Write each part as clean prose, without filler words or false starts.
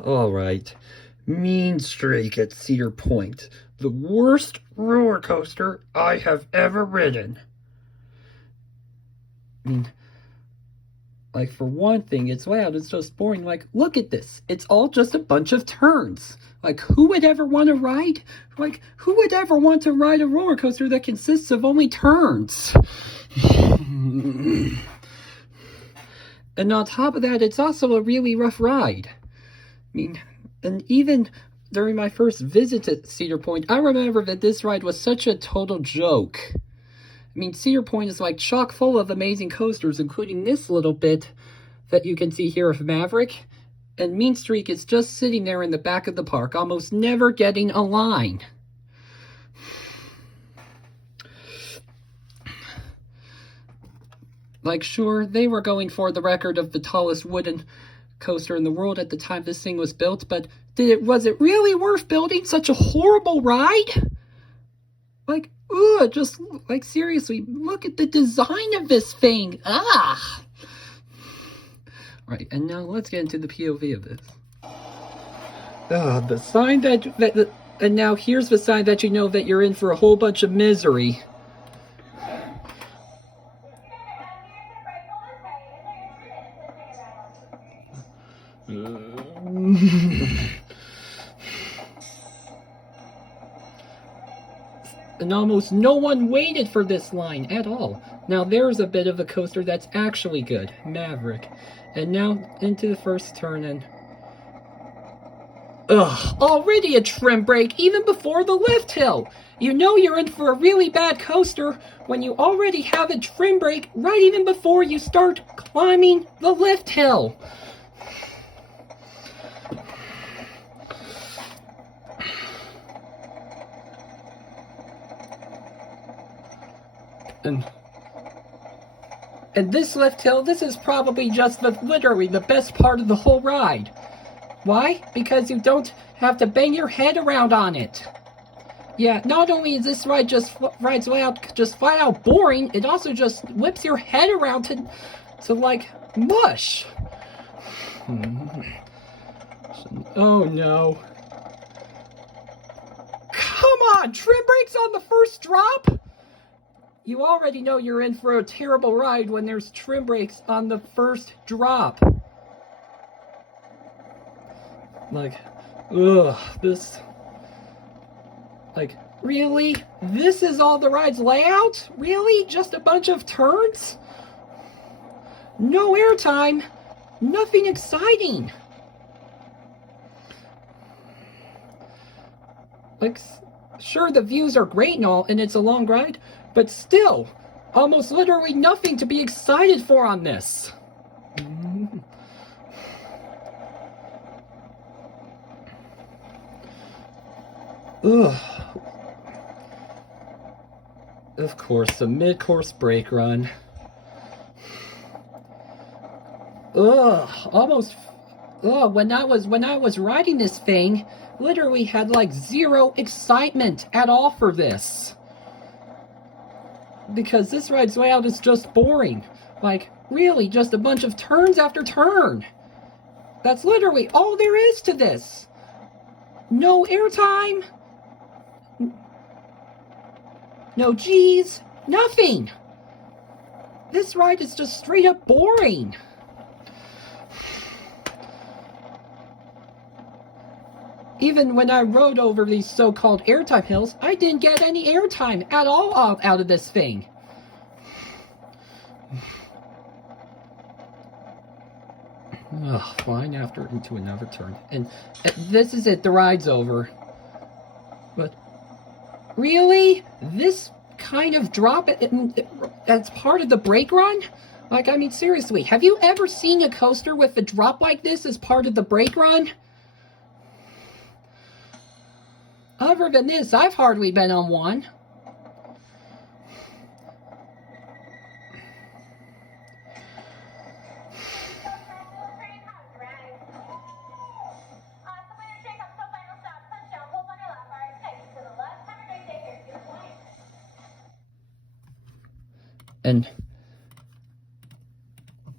Alright. Mean Streak at Cedar Point. The worst roller coaster I have ever ridden. I mean, like, for one thing, it's loud, it's just boring. Like, look at this. It's all just a bunch of turns. Like, who would ever want to ride? Like, who would ever want to ride a roller coaster that consists of only turns? And on top of that, it's also a really rough ride. I mean, and even during my first visit to Cedar Point, I remember that this ride was such a total joke. I mean, Cedar Point is like chock full of amazing coasters, including this little bit that you can see here of Maverick. And Mean Streak is just sitting there in the back of the park, almost never getting a line. Like, sure, they were going for the record of the tallest wooden coaster in the world at the time this thing was built, but was it really worth building such a horrible ride? Like, ugh, just, like, seriously, look at the design of this thing. Ah! Right, and now let's get into the POV of this. The sign and now here's the sign that you know that you're in for a whole bunch of misery. And almost no one waited for this line at all. Now there's a bit of a coaster that's actually good, Maverick. And now into the first turn and... Ugh, already a trim break even before the lift hill. You know you're in for a really bad coaster when you already have a trim break right even before you start climbing the lift hill. And this lift hill, this is probably just literally the best part of the whole ride. Why? Because you don't have to bang your head around on it. Yeah, not only is this ride just flat out boring, it also just whips your head around to like mush. Oh no. Come on, trim brakes on the first drop? You already know you're in for a terrible ride when there's trim brakes on the first drop. Like, ugh, this... Like, really? This is all the ride's layout? Really? Just a bunch of turns? No airtime. Nothing exciting. Like, sure, the views are great and all, and it's a long ride, but still, almost literally nothing to be excited for on this. Ugh. Of course, the mid-course brake run. Ugh, almost. Ugh, when I was riding this thing, literally had like zero excitement at all for this. Because this ride's layout is just boring. Like, really, just a bunch of turns after turn. That's literally all there is to this. No airtime. No G's. Nothing. This ride is just straight up boring. Even when I rode over these so-called airtime hills, I didn't get any airtime at all out of this thing. Ugh, flying after into another turn. And this is it, the ride's over. But, really? This kind of drop, that's part of the brake run? Like, I mean, seriously, have you ever seen a coaster with a drop like this as part of the brake run? Other than this, I've hardly been on one.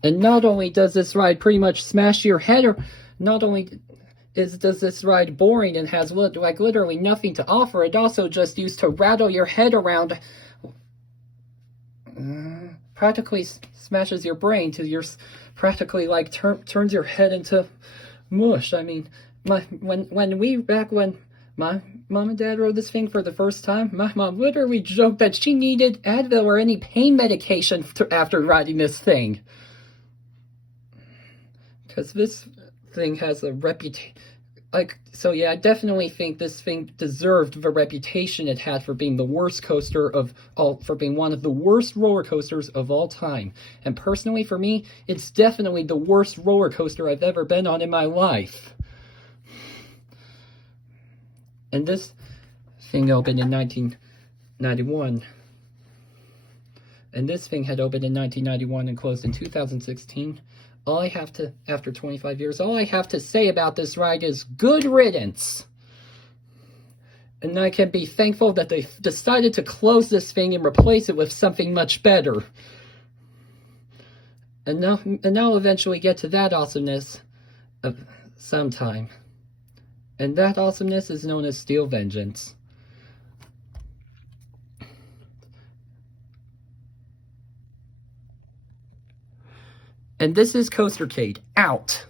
And not only does this ride pretty much smash your head, or not only does this ride boring and has like literally nothing to offer, it also just used to rattle your head around. Practically smashes your brain to your practically like turns your head into mush. I mean, when my mom and dad rode this thing for the first time, my mom literally joked that she needed Advil or any pain medication after riding this thing. Because this thing has a reputation. So yeah, I definitely think this thing deserved the reputation it had for being the worst coaster of all, for being one of the worst roller coasters of all time. And personally, for me, it's definitely the worst roller coaster I've ever been on in my life. And this thing opened in 1991. And this thing had opened in 1991 and closed in 2016. After 25 years, all I have to say about this ride is good riddance. And I can be thankful that they decided to close this thing and replace it with something much better. And I'll eventually get to that awesomeness sometime. And that awesomeness is known as Steel Vengeance. And this is Coaster Cade, out.